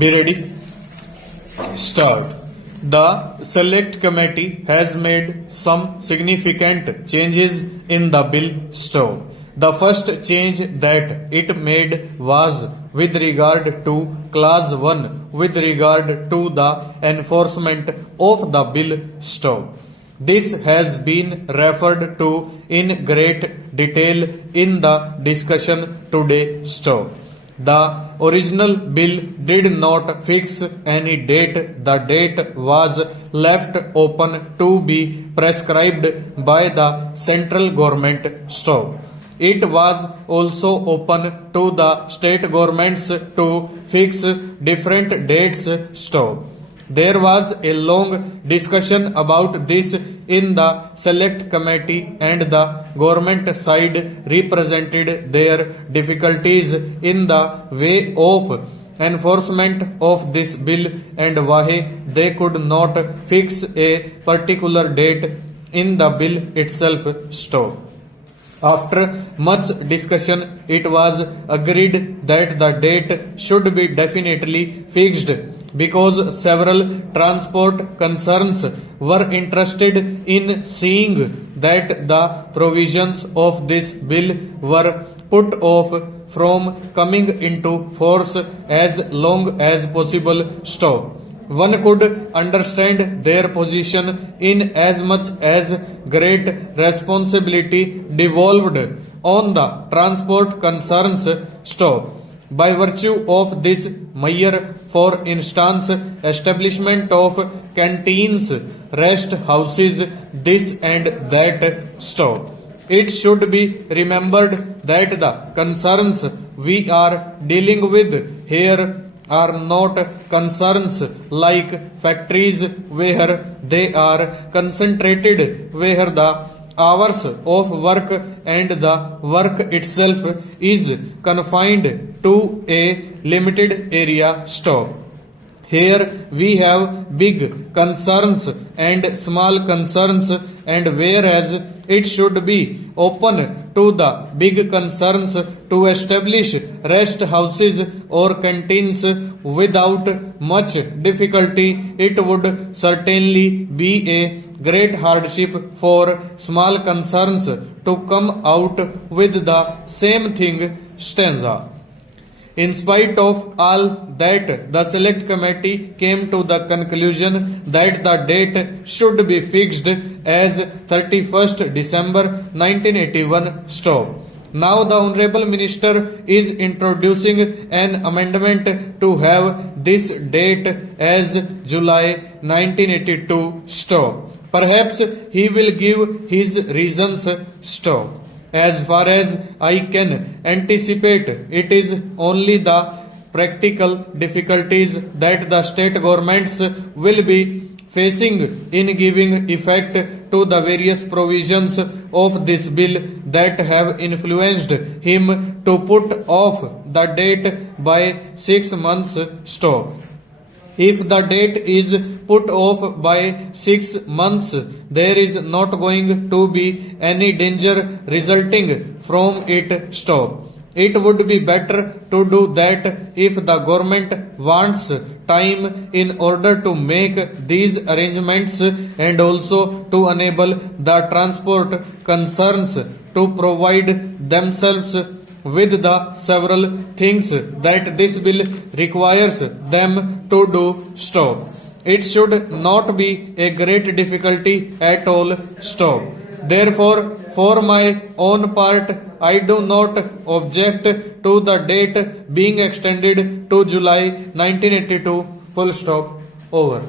Be ready. Start. The Select Committee has made some significant changes in the bill stove. The first change that it made was with regard to Clause 1 with regard to the enforcement of the bill stove. This has been referred to in great detail in the discussion today stove. The original bill did not fix any date. The date was left open to be prescribed by the central government stove. It was also open to the state governments to fix different dates stove. There was a long discussion about this in the select committee and the government side represented their difficulties in the way of enforcement of this bill and why they could not fix a particular date in the bill itself stove. After much discussion, it was agreed that the date should be definitely fixed because several transport concerns were interested in seeing that the provisions of this bill were put off from coming into force as long as possible stove. One could understand their position in as much as great responsibility devolved on the transport concerns stove. By virtue of this measure, for instance, establishment of canteens, rest houses, this and that stove. It should be remembered that the concerns we are dealing with here are not concerns like factories where they are concentrated, where the hours of work and the work itself is confined to a limited area stove. Here we have big concerns and small concerns, and whereas it should be open to the big concerns to establish rest houses or canteens without much difficulty, it would certainly be a great hardship for small concerns to come out with the same thing stanza. In spite of all that, the select committee came to the conclusion that the date should be fixed as 31st December 1981 stove. Now the Honorable Minister is introducing an amendment to have this date as July 1982 stove. Perhaps he will give his reasons stove. As far as I can anticipate, it is only the practical difficulties that the state governments will be facing in giving effect to the various provisions of this bill that have influenced him to put off the date by 6 months stove. If the date is put off by 6 months, there is not going to be any danger resulting from it stove. It would be better to do that if the government wants time in order to make these arrangements and also to enable the transport concerns to provide themselves with the several things that this bill requires them to do stove. It should not be a great difficulty at all stove. Therefore, for my own part, I do not object to the date being extended to July 1982 full stop. Over.